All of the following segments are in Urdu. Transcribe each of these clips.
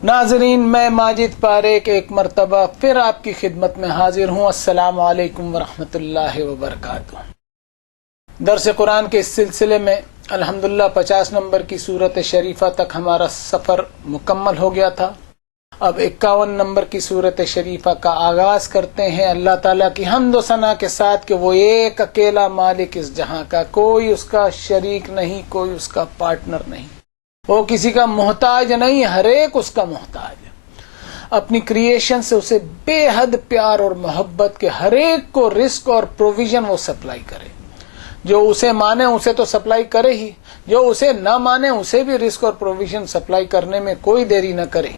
ناظرین، میں ماجد پاریک ایک مرتبہ پھر آپ کی خدمت میں حاضر ہوں۔ السلام علیکم ورحمۃ اللہ وبرکاتہ۔ درس قرآن کے اس سلسلے میں الحمدللہ 50 نمبر کی سورت شریفہ تک ہمارا سفر مکمل ہو گیا تھا۔ اب 51 نمبر کی سورت شریفہ کا آغاز کرتے ہیں اللہ تعالیٰ کی حمد و ثنا کے ساتھ کہ وہ ایک اکیلا مالک اس جہاں کا، کوئی اس کا شریک نہیں، کوئی اس کا پارٹنر نہیں، وہ کسی کا محتاج نہیں، ہر ایک اس کا محتاج ہے۔ اپنی کریشن سے اسے بے حد پیار اور محبت کے ہر ایک کو رزق اور پروویژن وہ سپلائی کرے۔ جو اسے مانے اسے تو سپلائی کرے ہی، جو اسے نہ مانے اسے بھی رزق اور پروویژن سپلائی کرنے میں کوئی دیری نہ کرے۔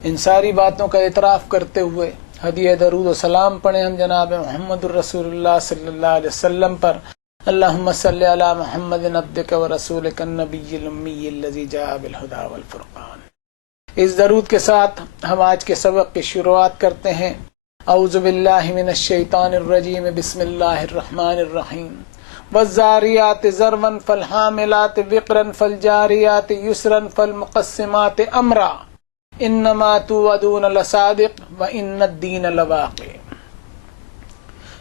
ان ساری باتوں کا اعتراف کرتے ہوئے ہدیہ درود و سلام پڑھیں ہم جناب محمد الرسول اللہ صلی اللہ علیہ وسلم پر۔ اللہم صلی علی محمد عبدک و رسولک النبی الامی الذی جاء بالہدی والفرقان۔ اس درود کے ساتھ ہم آج کے سبق کی شروعات کرتے ہیں۔ اعوذ باللہ من الشیطان الرجیم، بسم اللہ الرحمن الرحیم۔ والذاریات ذروا فالحاملات وقرا فالجاریات یسرا فالمقسمات امرا انما توعدون لصادق وان الدین لواقع۔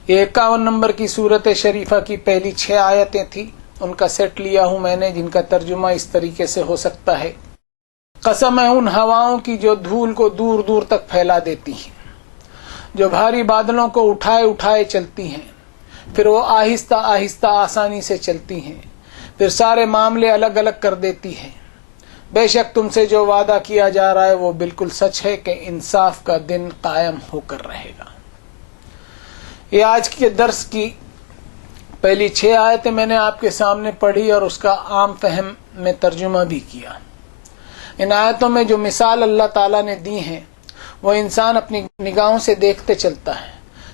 یہ 51 نمبر کی سورت شریفہ کی پہلی 6 آیتیں تھیں، ان کا سیٹ لیا ہوں میں نے، جن کا ترجمہ اس طریقے سے ہو سکتا ہے: قسم ہے ان ہواؤں کی جو دھول کو دور دور تک پھیلا دیتی ہیں، جو بھاری بادلوں کو اٹھائے اٹھائے چلتی ہیں، پھر وہ آہستہ آہستہ آسانی سے چلتی ہیں، پھر سارے معاملے الگ الگ کر دیتی ہیں۔ بے شک تم سے جو وعدہ کیا جا رہا ہے وہ بالکل سچ ہے کہ انصاف کا دن قائم ہو کر رہے گا۔ یہ آج کے درس کی پہلی 6 آیتیں میں نے آپ کے سامنے پڑھی اور اس کا عام فہم میں ترجمہ بھی کیا۔ ان آیتوں میں جو مثال اللہ تعالیٰ نے دی ہیں وہ انسان اپنی نگاہوں سے دیکھتے چلتا ہے،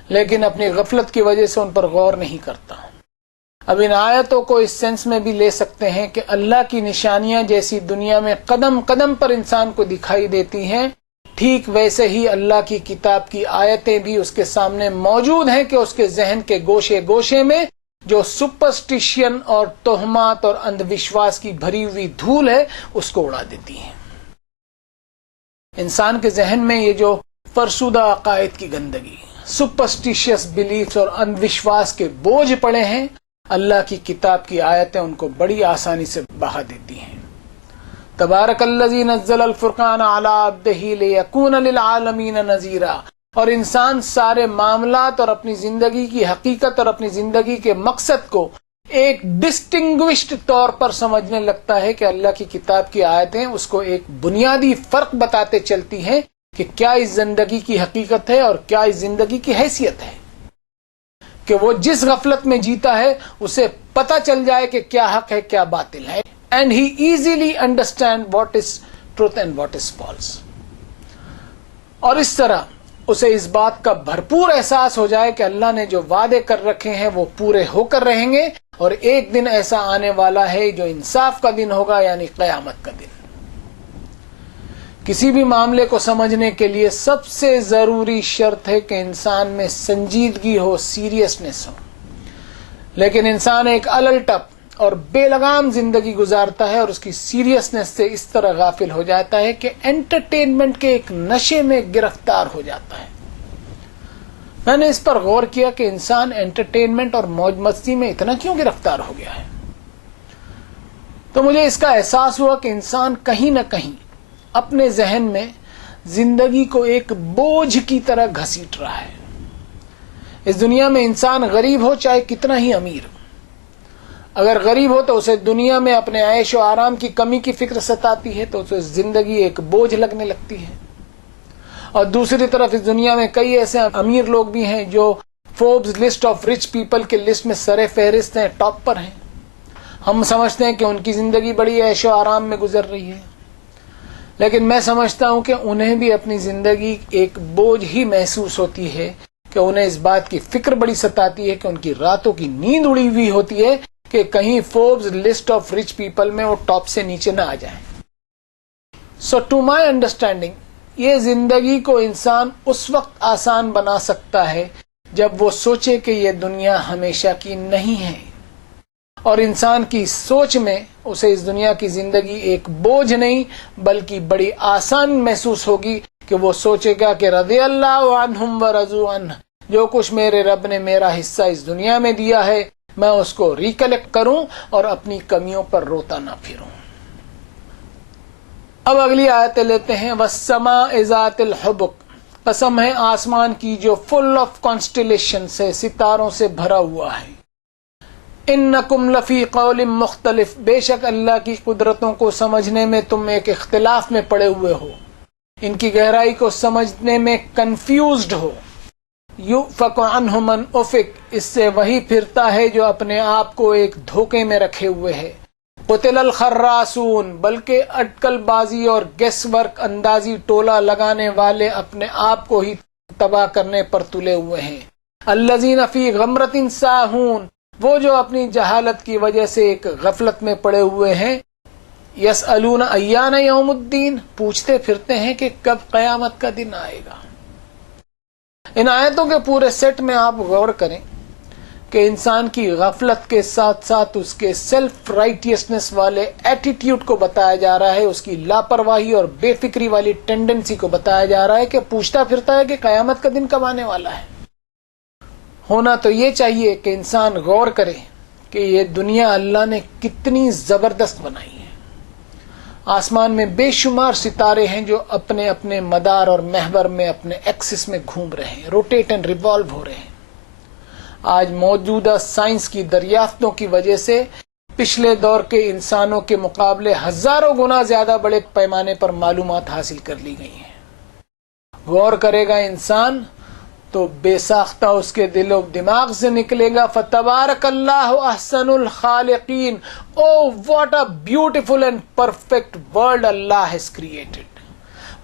لیکن اپنی غفلت کی وجہ سے ان پر غور نہیں کرتا۔ اب ان آیتوں کو اس سینس میں بھی لے سکتے ہیں کہ اللہ کی نشانیاں جیسی دنیا میں قدم قدم پر انسان کو دکھائی دیتی ہیں، ٹھیک ویسے ہی اللہ کی کتاب کی آیتیں بھی اس کے سامنے موجود ہیں کہ اس کے ذہن کے گوشے گوشے میں جو سپرسٹیشن اور تہمات اور اندھ وشواس کی بھری ہوئی دھول ہے اس کو اڑا دیتی ہیں۔ انسان کے ذہن میں یہ جو فرسودہ عقائد کی گندگی، سپرسٹیشیس بلیفز اور اندھ وشواس کے بوجھ پڑے ہیں، اللہ کی کتاب کی آیتیں ان کو بڑی آسانی سے بہا دیتی ہیں۔ تبارک الذی نزل الفرقان علی عبدہ لیکون للعالمین نذیرا۔ اور انسان سارے معاملات اور اپنی زندگی کی حقیقت اور اپنی زندگی کے مقصد کو ایک ڈسٹنگوشڈ طور پر سمجھنے لگتا ہے کہ اللہ کی کتاب کی آیتیں اس کو ایک بنیادی فرق بتاتے چلتی ہیں کہ کیا اس زندگی کی حقیقت ہے اور کیا اس زندگی کی حیثیت ہے، کہ وہ جس غفلت میں جیتا ہے اسے پتہ چل جائے کہ کیا حق ہے کیا باطل ہے، and he easily understand what is truth and what is false۔ اور اس طرح اسے اس بات کا بھرپور احساس ہو جائے کہ اللہ نے جو وعدے کر رکھے ہیں وہ پورے ہو کر رہیں گے، اور ایک دن ایسا آنے والا ہے جو انصاف کا دن ہوگا، یعنی قیامت کا دن۔ کسی بھی معاملے کو سمجھنے کے لیے سب سے ضروری شرط ہے کہ انسان میں سنجیدگی ہو، سیریسنس ہو، لیکن انسان ایک الل ٹپ اور بے لگام زندگی گزارتا ہے اور اس کی سیریسنس سے اس طرح غافل ہو جاتا ہے کہ انٹرٹینمنٹ کے ایک نشے میں گرفتار ہو جاتا ہے۔ میں نے اس پر غور کیا کہ انسان انٹرٹینمنٹ اور موج مستی میں اتنا کیوں گرفتار ہو گیا ہے؟ تو مجھے اس کا احساس ہوا کہ انسان کہیں نہ کہیں اپنے ذہن میں زندگی کو ایک بوجھ کی طرح گھسیٹ رہا ہے۔ اس دنیا میں انسان غریب ہو چاہے کتنا ہی امیر، اگر غریب ہو تو اسے دنیا میں اپنے عیش و آرام کی کمی کی فکر ستاتی ہے، تو اسے زندگی ایک بوجھ لگنے لگتی ہے۔ اور دوسری طرف اس دنیا میں کئی ایسے امیر لوگ بھی ہیں جو Forbes list of rich people کے لسٹ میں سر فہرست ہیں، ٹاپ پر ہیں۔ ہم سمجھتے ہیں کہ ان کی زندگی بڑی عیش و آرام میں گزر رہی ہے، لیکن میں سمجھتا ہوں کہ انہیں بھی اپنی زندگی ایک بوجھ ہی محسوس ہوتی ہے، کہ انہیں اس بات کی فکر بڑی ستاتی ہے کہ ان کی راتوں کی نیند اڑی ہوئی ہوتی ہے کہ کہیں Forbes list of rich people میں وہ ٹاپ سے نیچے نہ آ جائیں۔ سو ٹو مائی انڈرسٹینڈنگ یہ زندگی کو انسان اس وقت آسان بنا سکتا ہے جب وہ سوچے کہ یہ دنیا ہمیشہ کی نہیں ہے، اور انسان کی سوچ میں اسے اس دنیا کی زندگی ایک بوجھ نہیں بلکہ بڑی آسان محسوس ہوگی کہ وہ سوچے گا کہ رضی اللہ عنہم ورضوا عنہ، جو کچھ میرے رب نے میرا حصہ اس دنیا میں دیا ہے میں اس کو ریکلیکٹ کروں اور اپنی کمیوں پر روتا نہ پھروں۔ اب اگلی آیت لیتے ہیں، والسماء ذات الحبک، قسم ہے آسمان کی جو فل آف کانسٹیلیشن سے، ستاروں سے بھرا ہوا ہے۔ انکم لفی قول مختلف، بے شک اللہ کی قدرتوں کو سمجھنے میں تم ایک اختلاف میں پڑے ہوئے ہو، ان کی گہرائی کو سمجھنے میں کنفیوزڈ ہو۔ یؤفک عنہ من افک، اس سے وہی پھرتا ہے جو اپنے آپ کو ایک دھوکے میں رکھے ہوئے ہے۔ قتل الخراسون، بلکہ اٹکل بازی اور گیس ورک اندازی ٹولہ لگانے والے اپنے آپ کو ہی تباہ کرنے پر تلے ہوئے ہیں۔ الذین فی غمرۃ ساہون، وہ جو اپنی جہالت کی وجہ سے ایک غفلت میں پڑے ہوئے ہیں۔ یسألون ایان یوم الدین، پوچھتے پھرتے ہیں کہ کب قیامت کا دن آئے گا۔ ان آیتوں کے پورے سیٹ میں آپ غور کریں کہ انسان کی غفلت کے ساتھ ساتھ اس کے سیلف رائٹیسنس والے ایٹیٹیوڈ کو بتایا جا رہا ہے، اس کی لاپرواہی اور بے فکری والی ٹینڈنسی کو بتایا جا رہا ہے کہ پوچھتا پھرتا ہے کہ قیامت کا دن کب آنے والا ہے۔ ہونا تو یہ چاہیے کہ انسان غور کرے کہ یہ دنیا اللہ نے کتنی زبردست بنائی ہے۔ آسمان میں بے شمار ستارے ہیں جو اپنے اپنے مدار اور محور میں اپنے ایکسس میں گھوم رہے ہیں، روٹیٹ اینڈ ریوالو ہو رہے ہیں۔ آج موجودہ سائنس کی دریافتوں کی وجہ سے پچھلے دور کے انسانوں کے مقابلے ہزاروں گنا زیادہ بڑے پیمانے پر معلومات حاصل کر لی گئی ہیں۔ غور کرے گا انسان تو بے ساختہ اس کے دل و دماغ سے نکلے گا، فتبارک اللہ احسن الخالقین، oh what a beautiful and perfect world Allah has created.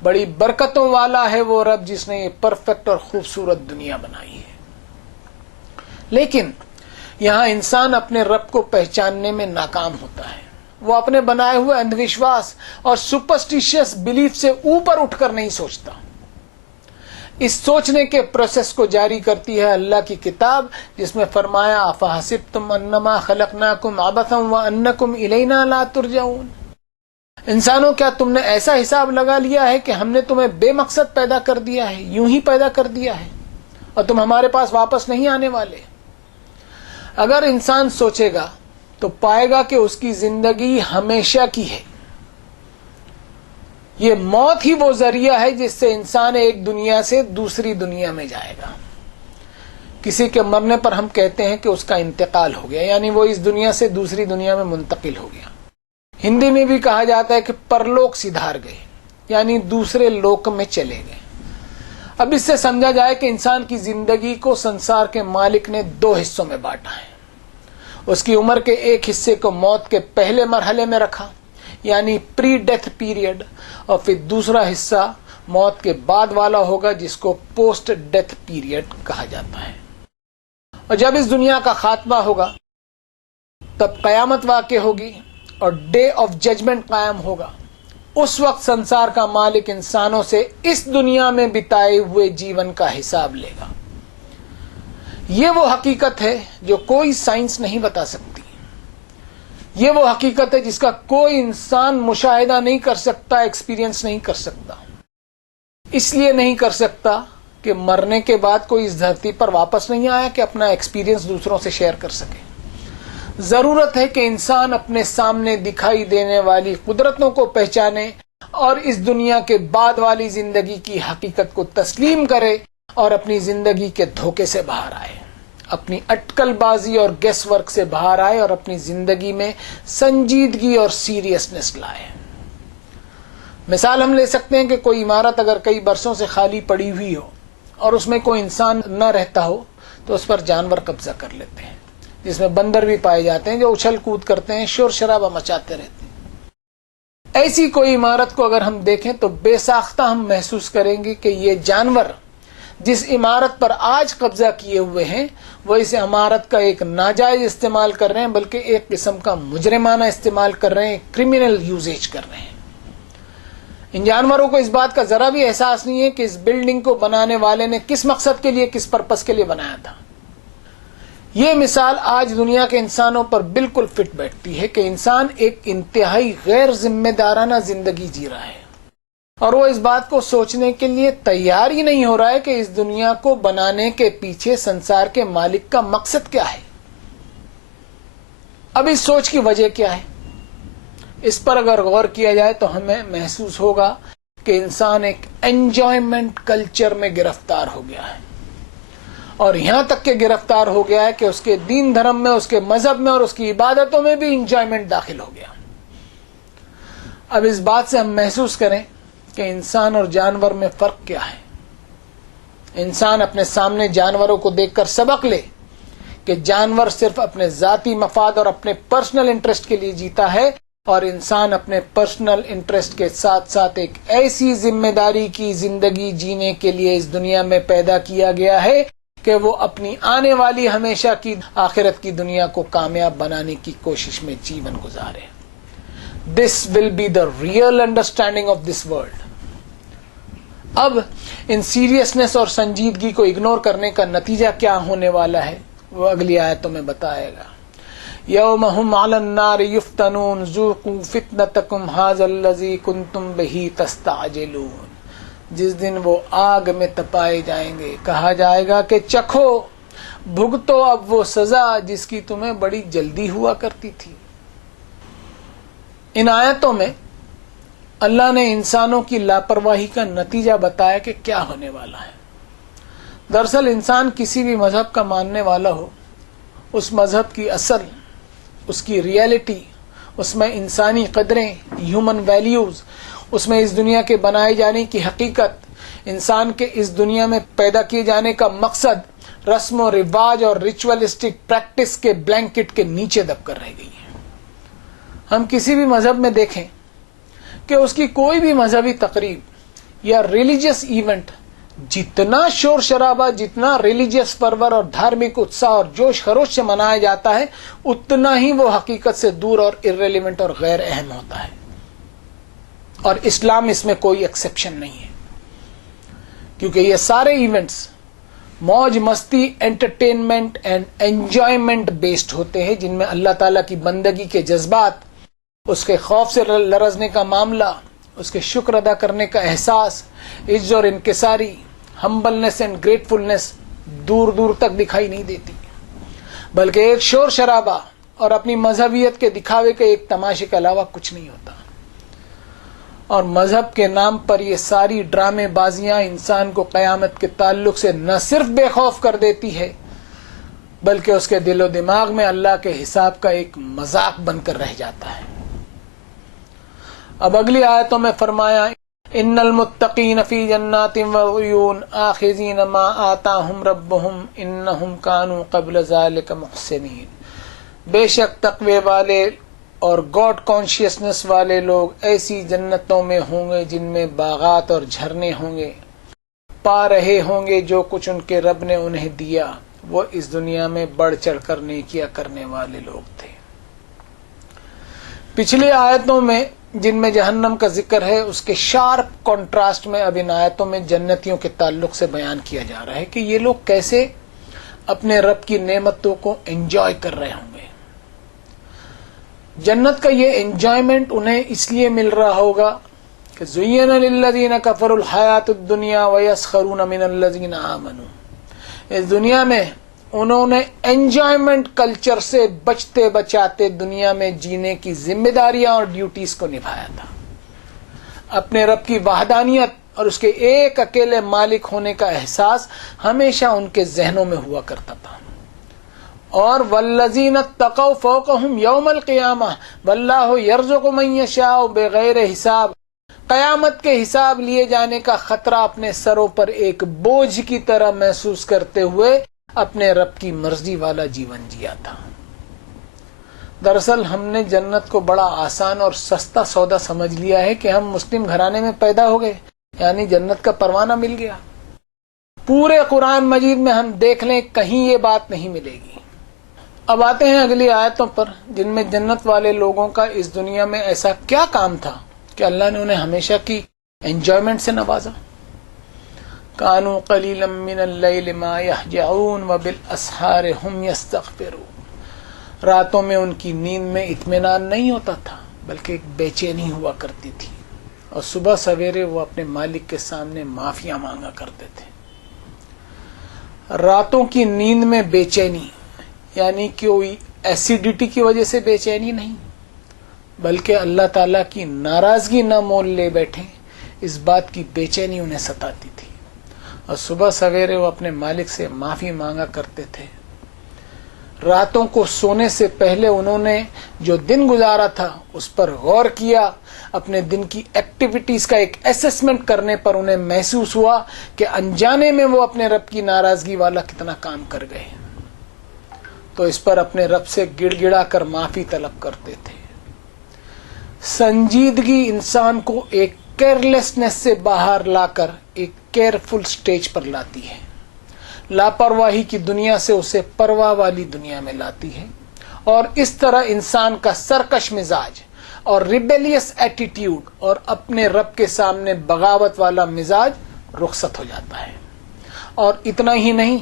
بڑی برکتوں والا ہے وہ رب جس نے یہ پرفیکٹ اور خوبصورت دنیا بنائی ہے۔ لیکن یہاں انسان اپنے رب کو پہچاننے میں ناکام ہوتا ہے۔ وہ اپنے بنائے ہوئے اندھ وشواس اور سپرسٹیشیس بلیف سے اوپر اٹھ کر نہیں سوچتا۔ اس سوچنے کے پروسیس کو جاری کرتی ہے اللہ کی کتاب، جس میں فرمایا افحسبتم انما خلقناکم عبثا وانکم الینا لا ترجعون۔ انسانوں کیا تم نے ایسا حساب لگا لیا ہے کہ ہم نے تمہیں بے مقصد پیدا کر دیا ہے، یوں ہی پیدا کر دیا ہے اور تم ہمارے پاس واپس نہیں آنے والے؟ اگر انسان سوچے گا تو پائے گا کہ اس کی زندگی ہمیشہ کی ہے۔ یہ موت ہی وہ ذریعہ ہے جس سے انسان ایک دنیا سے دوسری دنیا میں جائے گا۔ کسی کے مرنے پر ہم کہتے ہیں کہ اس کا انتقال ہو گیا، یعنی وہ اس دنیا سے دوسری دنیا میں منتقل ہو گیا۔ ہندی میں بھی کہا جاتا ہے کہ پرلوک سدھار گئے، یعنی دوسرے لوک میں چلے گئے۔ اب اس سے سمجھا جائے کہ انسان کی زندگی کو سنسار کے مالک نے دو حصوں میں بانٹا ہے۔ اس کی عمر کے ایک حصے کو موت کے پہلے مرحلے میں رکھا، یعنی پری ڈیتھ پیریڈ، اور پھر دوسرا حصہ موت کے بعد والا ہوگا جس کو پوسٹ ڈیتھ پیریڈ کہا جاتا ہے۔ اور جب اس دنیا کا خاتمہ ہوگا تب قیامت واقع ہوگی اور ڈے آف ججمنٹ قائم ہوگا۔ اس وقت سنسار کا مالک انسانوں سے اس دنیا میں بتائے ہوئے جیون کا حساب لے گا۔ یہ وہ حقیقت ہے جو کوئی سائنس نہیں بتا سکتی۔ یہ وہ حقیقت ہے جس کا کوئی انسان مشاہدہ نہیں کر سکتا، ایکسپیرینس نہیں کر سکتا۔ اس لیے نہیں کر سکتا کہ مرنے کے بعد کوئی اس دھرتی پر واپس نہیں آیا کہ اپنا ایکسپیرینس دوسروں سے شیئر کر سکے۔ ضرورت ہے کہ انسان اپنے سامنے دکھائی دینے والی قدرتوں کو پہچانے اور اس دنیا کے بعد والی زندگی کی حقیقت کو تسلیم کرے اور اپنی زندگی کے دھوکے سے باہر آئے، اپنی اٹکل بازی اور گیس ورک سے باہر آئے اور اپنی زندگی میں سنجیدگی اور سیریسنس لائے۔ مثال ہم لے سکتے ہیں کہ کوئی عمارت اگر کئی برسوں سے خالی پڑی ہوئی ہو اور اس میں کوئی انسان نہ رہتا ہو تو اس پر جانور قبضہ کر لیتے ہیں، جس میں بندر بھی پائے جاتے ہیں جو اچھل کود کرتے ہیں، شور شرابہ مچاتے رہتے ہیں۔ ایسی کوئی عمارت کو اگر ہم دیکھیں تو بے ساختہ ہم محسوس کریں گے کہ یہ جانور جس عمارت پر آج قبضہ کیے ہوئے ہیں وہ اس عمارت کا ایک ناجائز استعمال کر رہے ہیں، بلکہ ایک قسم کا مجرمانہ استعمال کر رہے ہیں، کرمنل یوزیج کر رہے ہیں۔ ان جانوروں کو اس بات کا ذرا بھی احساس نہیں ہے کہ اس بلڈنگ کو بنانے والے نے کس مقصد کے لیے، کس پرپس کے لیے بنایا تھا۔ یہ مثال آج دنیا کے انسانوں پر بالکل فٹ بیٹھتی ہے کہ انسان ایک انتہائی غیر ذمہ دارانہ زندگی جی رہا ہے اور وہ اس بات کو سوچنے کے لیے تیار ہی نہیں ہو رہا ہے کہ اس دنیا کو بنانے کے پیچھے سنسار کے مالک کا مقصد کیا ہے. اب اس سوچ کی وجہ کیا ہے؟ اس پر اگر غور کیا جائے تو ہمیں محسوس ہوگا کہ انسان ایک انجوائمنٹ کلچر میں گرفتار ہو گیا ہے اور یہاں تک کہ گرفتار ہو گیا ہے کہ اس کے دین دھرم میں، اس کے مذہب میں اور اس کی عبادتوں میں بھی انجوائمنٹ داخل ہو گیا. اب اس بات سے ہم محسوس کریں کہ انسان اور جانور میں فرق کیا ہے. انسان اپنے سامنے جانوروں کو دیکھ کر سبق لے کہ جانور صرف اپنے ذاتی مفاد اور اپنے پرسنل انٹرسٹ کے لیے جیتا ہے اور انسان اپنے پرسنل انٹرسٹ کے ساتھ ساتھ ایک ایسی ذمہ داری کی زندگی جینے کے لیے اس دنیا میں پیدا کیا گیا ہے کہ وہ اپنی آنے والی ہمیشہ کی آخرت کی دنیا کو کامیاب بنانے کی کوشش میں جیون گزارے. This will be the real understanding of this world. اب ان سیریسنس اور سنجیدگی کو اگنور کرنے کا نتیجہ کیا ہونے والا ہے وہ اگلی آیتوں میں بتائے گا. یوم ہم علی النار یفتنون ذوقوا فتنتکم ھذا الذی کنتم بہ تستعجلون. جس دن وہ آگ میں تپائے جائیں گے، کہا جائے گا کہ چکھو، بھگتو اب وہ سزا جس کی تمہیں بڑی جلدی ہوا کرتی تھی. ان آیتوں میں اللہ نے انسانوں کی لاپرواہی کا نتیجہ بتایا کہ کیا ہونے والا ہے. دراصل انسان کسی بھی مذہب کا ماننے والا ہو، اس مذہب کی اصل، اس کی ریئلٹی، اس میں انسانی قدریں، ہیومن ویلیوز، اس میں اس دنیا کے بنائے جانے کی حقیقت، انسان کے اس دنیا میں پیدا کیے جانے کا مقصد رسم و رواج اور ریچولسٹک پریکٹس کے بلینکٹ کے نیچے دب کر رہ گئی ہے. ہم کسی بھی مذہب میں دیکھیں کہ اس کی کوئی بھی مذہبی تقریب یا ریلیجیس ایونٹ جتنا شور شرابہ، جتنا ریلیجیس فرور اور دھارمک اتساہ اور جوش خروش سے منایا جاتا ہے، اتنا ہی وہ حقیقت سے دور اور ارریلیونٹ اور غیر اہم ہوتا ہے. اور اسلام اس میں کوئی ایکسیپشن نہیں ہے، کیونکہ یہ سارے ایونٹس موج مستی، انٹرٹینمنٹ اینڈ انجوائمنٹ بیسڈ ہوتے ہیں، جن میں اللہ تعالیٰ کی بندگی کے جذبات، اس کے خوف سے لرزنے کا معاملہ، اس کے شکر ادا کرنے کا احساس، عجز اور انکساری، ہمبلنس اینڈ گریٹفلنس دور دور تک دکھائی نہیں دیتی، بلکہ ایک شور شرابہ اور اپنی مذہبیت کے دکھاوے کے ایک تماشے کے علاوہ کچھ نہیں ہوتا. اور مذہب کے نام پر یہ ساری ڈرامے بازیاں انسان کو قیامت کے تعلق سے نہ صرف بے خوف کر دیتی ہے، بلکہ اس کے دل و دماغ میں اللہ کے حساب کا ایک مذاق بن کر رہ جاتا ہے. اب اگلی آیتوں میں فرمایا ان المتقین فی جنات وعیون آخذین ما آتاہم ربہم انہم کانوا قبل ذلک محسنین. بے شک تقوی والے اور گاڈ کانشیسنس والے لوگ ایسی جنتوں میں ہوں گے جن میں باغات اور جھرنے ہوں گے، پا رہے ہوں گے جو کچھ ان کے رب نے انہیں دیا. وہ اس دنیا میں بڑھ چڑھ کر نیکیاں کرنے والے لوگ تھے. پچھلی آیتوں میں جن میں جہنم کا ذکر ہے، اس کے شارپ کنٹراسٹ میں اب ان آیتوں میں جنتیوں کے تعلق سے بیان کیا جا رہا ہے کہ یہ لوگ کیسے اپنے رب کی نعمتوں کو انجوائے کر رہے ہوں گے. جنت کا یہ انجوائمنٹ انہیں اس لیے مل رہا ہوگا کہ زُيِّنَ لِلَّذِينَ كَفَرُوا الْحَيَاةُ الدُّنْيَا وَيَسْخَرُونَ مِنَ الَّذِينَ آمَنُوا. اس دنیا میں انہوں نے انجوائمنٹ کلچر سے بچتے بچاتے دنیا میں جینے کی ذمہ داریاں اور ڈیوٹیز کو نبھایا تھا. اپنے رب کی وحدانیت اور اس کے ایک اکیلے مالک ہونے کا احساس ہمیشہ ان کے ذہنوں میں ہوا کرتا تھا. اور والذین اتقوا فوقہم یوم القیامہ واللہ یرزق من یشاء بغیر حساب. قیامت کے حساب لیے جانے کا خطرہ اپنے سروں پر ایک بوجھ کی طرح محسوس کرتے ہوئے اپنے رب کی مرضی والا جیون جیا تھا. دراصل ہم نے جنت کو بڑا آسان اور سستا سودا سمجھ لیا ہے کہ ہم مسلم گھرانے میں پیدا ہو گئے یعنی جنت کا پروانہ مل گیا. پورے قرآن مجید میں ہم دیکھ لیں کہیں یہ بات نہیں ملے گی. اب آتے ہیں اگلی آیتوں پر جن میں جنت والے لوگوں کا اس دنیا میں ایسا کیا کام تھا کہ اللہ نے انہیں ہمیشہ کی انجوائمنٹ سے نوازا. کانوا قلیلا من اللیل ما یہجعون وبالاسحار ہم یستغفرون۔ راتوں میں ان کی نیند میں اطمینان نہیں ہوتا تھا بلکہ ایک بے چینی ہوا کرتی تھی، اور صبح سویرے وہ اپنے مالک کے سامنے معافیاں مانگا کرتے تھے۔ راتوں کی نیند میں بے چینی یعنی کوئی ایسیڈیٹی کی وجہ سے بے چینی نہیں، بلکہ اللہ تعالیٰ کی ناراضگی نہ مول لے بیٹھیں اس بات کی بے چینی انہیں ستاتی تھی، اور صبح سویرے وہ اپنے مالک سے معافی مانگا کرتے تھے۔ راتوں کو سونے سے پہلے انہوں نے جو دن گزارا تھا اس پر غور کیا، اپنے دن کی ایکٹیویٹیز کا ایک ایسسمنٹ کرنے پر انہیں محسوس ہوا کہ انجانے میں وہ اپنے رب کی ناراضگی والا کتنا کام کر گئے، تو اس پر اپنے رب سے گڑ گڑا کر معافی طلب کرتے تھے۔ سنجیدگی انسان کو ایک کیئرلیسنس سے باہر لا کر ایک کیئرفل سٹیج پر لاتی ہے، لاپرواہی کی دنیا سے اسے پرواہ والی دنیا میں لاتی ہے، اور اس طرح انسان کا سرکش مزاج اور ریبیلیس ایٹیٹیوڈ اور اپنے رب کے سامنے بغاوت والا مزاج رخصت ہو جاتا ہے۔ اور اتنا ہی نہیں،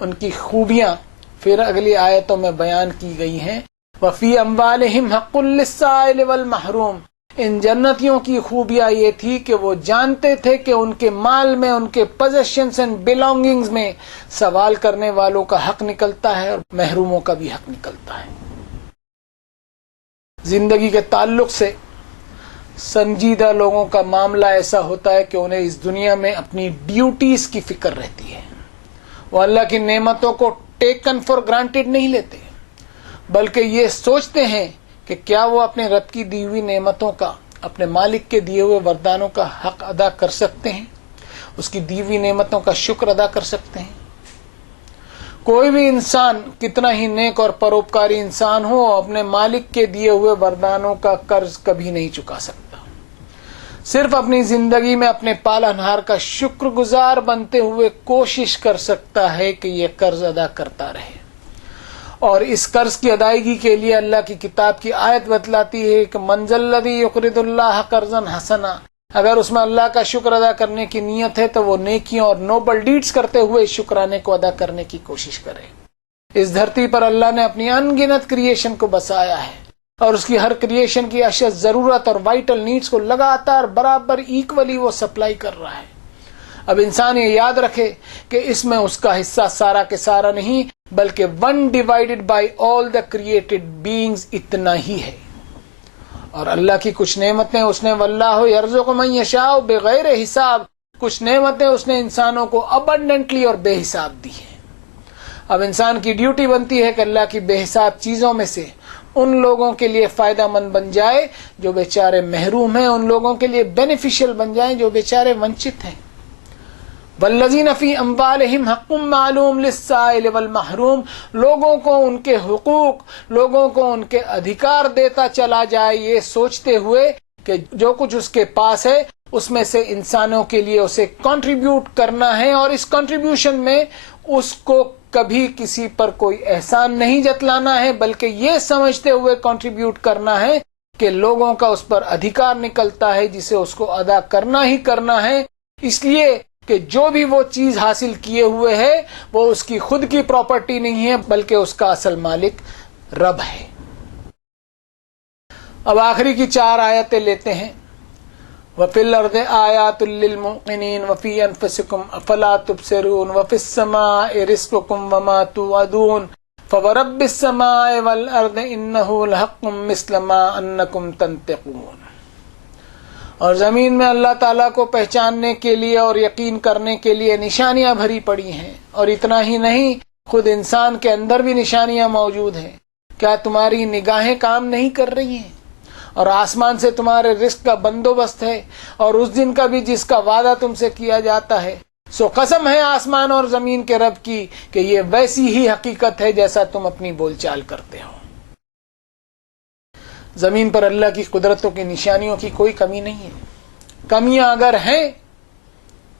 ان کی خوبیاں پھر اگلی آیتوں میں بیان کی گئی ہیں۔ وَفِي أَمْوَالِهِمْ حَقٌّ لِلسَّائِلِ وَالْمَحْرُومِ۔ ان جنتیوں کی خوبیاں یہ تھی کہ وہ جانتے تھے کہ ان کے مال میں، ان کے پوزیشنز اینڈ بلانگنگز میں سوال کرنے والوں کا حق نکلتا ہے اور محروموں کا بھی حق نکلتا ہے۔ زندگی کے تعلق سے سنجیدہ لوگوں کا معاملہ ایسا ہوتا ہے کہ انہیں اس دنیا میں اپنی ڈیوٹیز کی فکر رہتی ہے۔ وہ اللہ کی نعمتوں کو ٹیکن فار گرانٹیڈ نہیں لیتے، بلکہ یہ سوچتے ہیں کہ کیا وہ اپنے رب کی دی ہوئی نعمتوں کا، اپنے مالک کے دیے ہوئے وردانوں کا حق ادا کر سکتے ہیں، اس کی دی ہوئی نعمتوں کا شکر ادا کر سکتے ہیں۔ کوئی بھی انسان کتنا ہی نیک اور پروپکاری انسان ہو، اپنے مالک کے دیے ہوئے وردانوں کا قرض کبھی نہیں چکا سکتا۔ صرف اپنی زندگی میں اپنے پالنہار کا شکر گزار بنتے ہوئے کوشش کر سکتا ہے کہ یہ قرض ادا کرتا رہے، اور اس قرض کی ادائیگی کے لیے اللہ کی کتاب کی آیت بتلاتی ہے کہ من ذا الذی یقرض اللہ قرضا حسنا۔ اگر اس میں اللہ کا شکر ادا کرنے کی نیت ہے تو وہ نیکیوں اور نوبل ڈیڈز کرتے ہوئے اس شکرانے کو ادا کرنے کی کوشش کرے۔ اس دھرتی پر اللہ نے اپنی ان گنت کریشن کو بسایا ہے، اور اس کی ہر کریشن کی اشد ضرورت اور وائٹل نیڈز کو لگاتار برابر ایکولی وہ سپلائی کر رہا ہے۔ اب انسان یہ یاد رکھے کہ اس میں اس کا حصہ سارا کے سارا نہیں، بلکہ 1 divided by all the created beings اتنا ہی ہے۔ اور اللہ کی کچھ نعمتیں اس نے واللہ یرزق من یشاء بغیر حساب، کچھ نعمتیں اس نے انسانوں کو ابنڈنٹلی اور بے حساب دی ہیں۔ اب انسان کی ڈیوٹی بنتی ہے کہ اللہ کی بے حساب چیزوں میں سے ان لوگوں کے لیے فائدہ مند بن جائے جو بیچارے محروم ہیں، ان لوگوں کے لیے بینیفیشل بن جائیں جو بیچارے ونچت ہیں۔ والذین فی اموالہم حق معلوم للسائل والمحروم، لوگوں کو ان کے حقوق، لوگوں کو ان کے ادھیکار دیتا چلا جائے، یہ سوچتے ہوئے کہ جو کچھ اس کے پاس ہے اس میں سے انسانوں کے لیے اسے کنٹریبیوٹ کرنا ہے، اور اس کنٹریبیوشن میں اس کو کبھی کسی پر کوئی احسان نہیں جتلانا ہے، بلکہ یہ سمجھتے ہوئے کنٹریبیوٹ کرنا ہے کہ لوگوں کا اس پر ادھیکار نکلتا ہے جسے اس کو ادا کرنا ہی کرنا ہے، اس لیے کہ جو بھی وہ چیز حاصل کیے ہوئے ہے وہ اس کی خود کی پراپرٹی نہیں ہے بلکہ اس کا اصل مالک رب ہے۔ اب آخری کی 4 آیتیں لیتے ہیں۔ وَفِي الْأَرْضِ آيَاتٌ لِّلْمُوقِنِينَ وَفِي أَنفُسِكُمْ أَفَلَا تُبْصِرُونَ وَفِي السَّمَاءِ رِزْقُكُمْ وَمَا تُوعَدُونَ فَوَرَبِّ السَّمَاءِ وَالْأَرْضِ إِنَّهُ لَحَقٌّ مِّثْلَ مَا أَنَّكُمْ تَنطِقُونَ۔ اور زمین میں اللہ تعالیٰ کو پہچاننے کے لیے اور یقین کرنے کے لیے نشانیاں بھری پڑی ہیں، اور اتنا ہی نہیں، خود انسان کے اندر بھی نشانیاں موجود ہیں۔ کیا تمہاری نگاہیں کام نہیں کر رہی ہیں؟ اور آسمان سے تمہارے رزق کا بندوبست ہے، اور اس دن کا بھی جس کا وعدہ تم سے کیا جاتا ہے۔ سو قسم ہے آسمان اور زمین کے رب کی کہ یہ ویسی ہی حقیقت ہے جیسا تم اپنی بول چال کرتے ہو۔ زمین پر اللہ کی قدرتوں کی نشانیوں کی کوئی کمی نہیں ہے۔ کمیاں اگر ہیں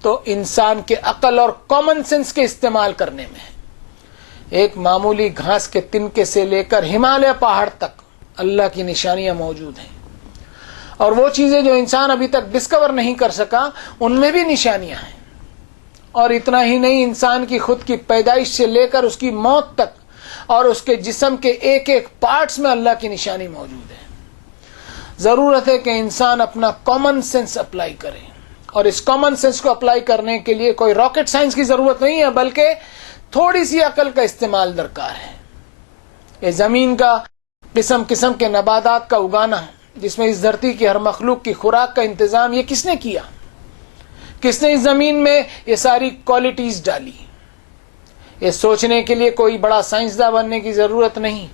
تو انسان کے عقل اور کامن سینس کے استعمال کرنے میں ہے۔ ایک معمولی گھاس کے تنکے سے لے کر ہمالیہ پہاڑ تک اللہ کی نشانیاں موجود ہیں، اور وہ چیزیں جو انسان ابھی تک ڈسکور نہیں کر سکا ان میں بھی نشانیاں ہیں، اور اتنا ہی نہیں، انسان کی خود کی پیدائش سے لے کر اس کی موت تک اور اس کے جسم کے ایک ایک پارٹس میں اللہ کی نشانی موجود ہے۔ ضرورت ہے کہ انسان اپنا کامن سینس اپلائی کرے، اور اس کامن سینس کو اپلائی کرنے کے لیے کوئی راکٹ سائنس کی ضرورت نہیں ہے، بلکہ تھوڑی سی عقل کا استعمال درکار ہے۔ یہ زمین کا قسم قسم کے نباتات کا اگانا، جس میں اس دھرتی کی ہر مخلوق کی خوراک کا انتظام، یہ کس نے کیا؟ کس نے اس زمین میں یہ ساری کوالٹیز ڈالی؟ یہ سوچنے کے لیے کوئی بڑا سائنسداں بننے کی ضرورت نہیں۔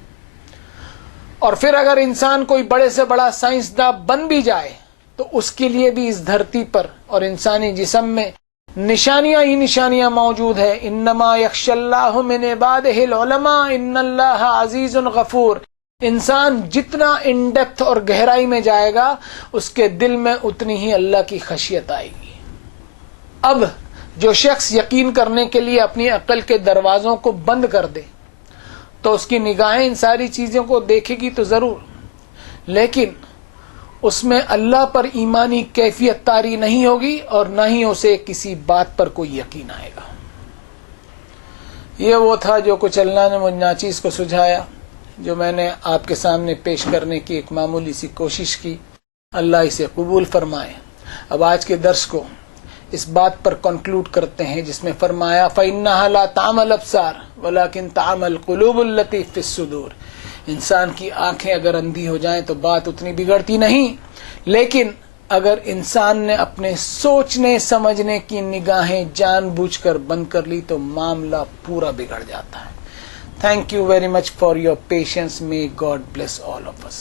اور پھر اگر انسان کوئی بڑے سے بڑا سائنسداں بن بھی جائے تو اس کے لیے بھی اس دھرتی پر اور انسانی جسم میں نشانیاں ہی نشانیاں موجود ہے۔ انما یخشی اللہ من عبادہ العلماء ان اللہ عزیز غفور۔ انسان جتنا ان ڈیپتھ اور گہرائی میں جائے گا، اس کے دل میں اتنی ہی اللہ کی خشیت آئے گی۔ اب جو شخص یقین کرنے کے لیے اپنی عقل کے دروازوں کو بند کر دے تو اس کی نگاہیں ان ساری چیزوں کو دیکھے گی تو ضرور، لیکن اس میں اللہ پر ایمانی کیفیت طاری نہیں ہوگی اور نہ ہی اسے کسی بات پر کوئی یقین آئے گا۔ یہ وہ تھا جو کچھ اللہ نے مجھ ناچیز کو سجھایا، جو میں نے آپ کے سامنے پیش کرنے کی ایک معمولی سی کوشش کی۔ اللہ اسے قبول فرمائے۔ اب آج کے درس کو اس بات پر کنکلوڈ کرتے ہیں جس میں فرمایا فَإِنَّهَا لَا تَعْمَى الْأَبْصَارُ وَلَكِنْ تَعْمَى الْقُلُوبُ الَّتِي فِي الصُّدُورِ۔ انسان کی آنکھیں اگر اندھی ہو جائیں تو بات اتنی بگڑتی نہیں، لیکن اگر انسان نے اپنے سوچنے سمجھنے کی نگاہیں جان بوجھ کر بند کر لی تو معاملہ پورا بگڑ جاتا ہے۔ Thank you very much for your patience. May God bless all of us.